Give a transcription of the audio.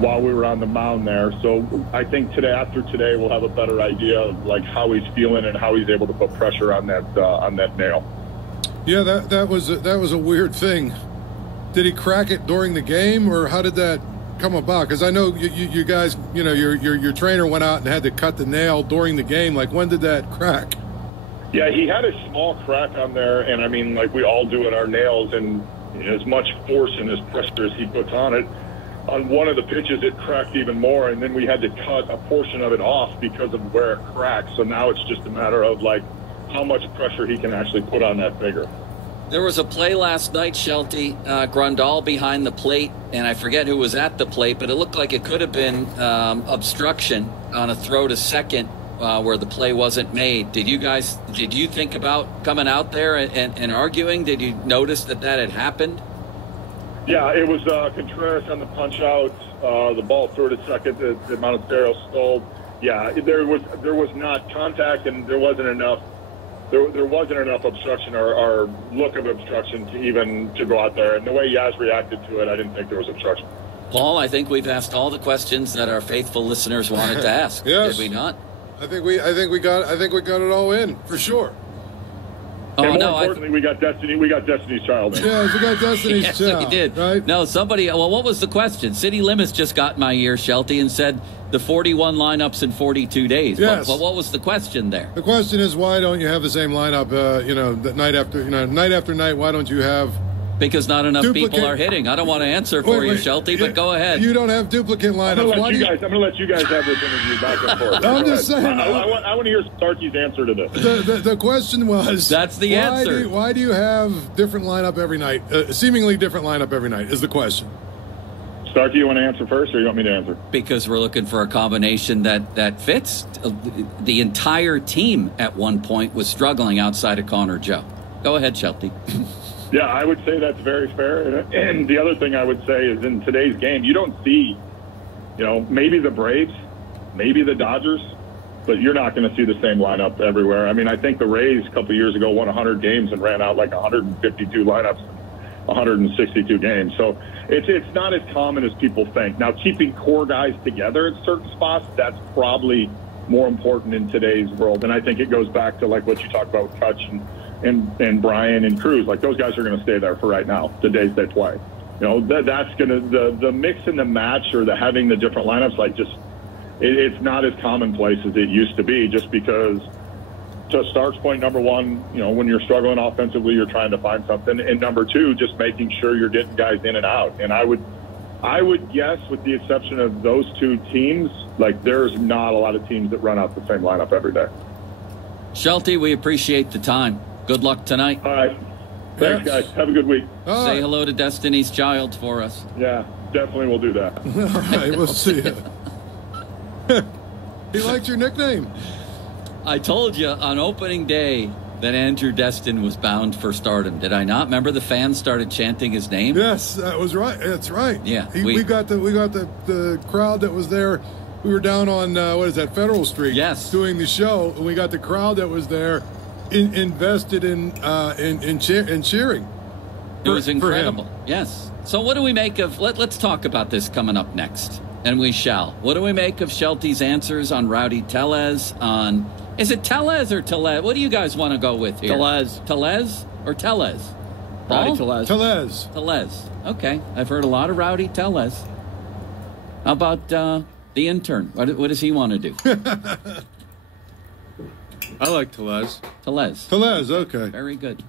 while we were on the mound there. So I think after today, we'll have a better idea of like how he's feeling and how he's able to put pressure on that nail. Yeah, that was a weird thing. Did he crack it during the game, or how did that come about? Because I know you guys, your trainer went out and had to cut the nail during the game. Like, when did that crack? Yeah, he had a small crack on there, and I mean, like we all do in our nails, and as much force and as pressure as he puts on it, on one of the pitches it cracked even more, and then we had to cut a portion of it off because of where it cracked. So now it's just a matter of like how much pressure he can actually put on that finger. There was a play last night, Shelty, Grandal behind the plate, and I forget who was at the plate, but it looked like it could have been obstruction on a throw to second where the play wasn't made. Did you think about coming out there and arguing? Did you notice that had happened? Yeah, it was Contreras on the punch out. The ball through to second. The Montero stole. Yeah, there was not contact, and there wasn't enough. There wasn't enough obstruction or look of obstruction to go out there. And the way Yaz reacted to it, I didn't think there was obstruction. Paul, I think we've asked all the questions that our faithful listeners wanted to ask. Yes. Did we not? I think we got it all in for sure. Oh, and no, more importantly, we got Destiny's Child in. Yeah, we got Destiny's yes, Child. we did. Right? No, what was the question? City Limits just got in my ear, Shelty, and said the 41 lineups in 42 days. Yes. But what was the question there? The question is, why don't you have the same lineup, night after night? Why don't you have... Because not enough people are hitting. I don't want to answer for you, Shelty, but go ahead. You don't have duplicate lineups. I'm going to let you guys have this interview back and forth. I'm just saying. I want to hear Starkey's answer to this. The question was... That's the answer. Why do you have different lineup every night? Seemingly different lineup every night is the question. Starkey, you want to answer first, or you want me to answer? Because we're looking for a combination that fits. The entire team at one point was struggling outside of Connor Joe. Go ahead, Shelty. Yeah, I would say that's very fair. And the other thing I would say is in today's game, you don't see, maybe the Braves, maybe the Dodgers, but you're not going to see the same lineup everywhere. I mean, I think the Rays a couple of years ago won 100 games and ran out like 152 lineups, 162 games. So it's not as common as people think. Now, keeping core guys together at certain spots, that's probably more important in today's world. And I think it goes back to like what you talked about with Kutch and Brian and Cruz. Like those guys are going to stay there for right now, the days they play. That's going to the mix and the match or the having the different lineups. Like it's not as commonplace as it used to be. Just because, to Stark's point, number one, when you're struggling offensively, you're trying to find something, and number two, just making sure you're getting guys in and out. And I would guess, with the exception of those two teams, like there's not a lot of teams that run out the same lineup every day. Shelty, we appreciate the time. Good luck tonight. All right. Thanks, guys. Have a good week. Say hello to Destiny's Child for us. Yeah, definitely will do that. All right, we'll see you. He likes your nickname. I told you on opening day that Andrew Destin was bound for stardom. Did I not? Remember the fans started chanting his name? Yes, that was right. That's right. Yeah. We got the crowd that was there. We were down on, Federal Street. Yes. Doing the show, and we got the crowd that was there invested in cheering. It was incredible. Yes. So what do we make of, let's talk about this coming up next, and we shall. What do we make of Shelty's answers on Rowdy Tellez, is it Tellez or Tellez? What do you guys want to go with here? Tellez. Tellez or Tellez? Rowdy Tellez. Tellez. Okay. I've heard a lot of Rowdy Tellez. How about the intern? What does he want to do? I like Tellez. Tellez. Okay. Very good.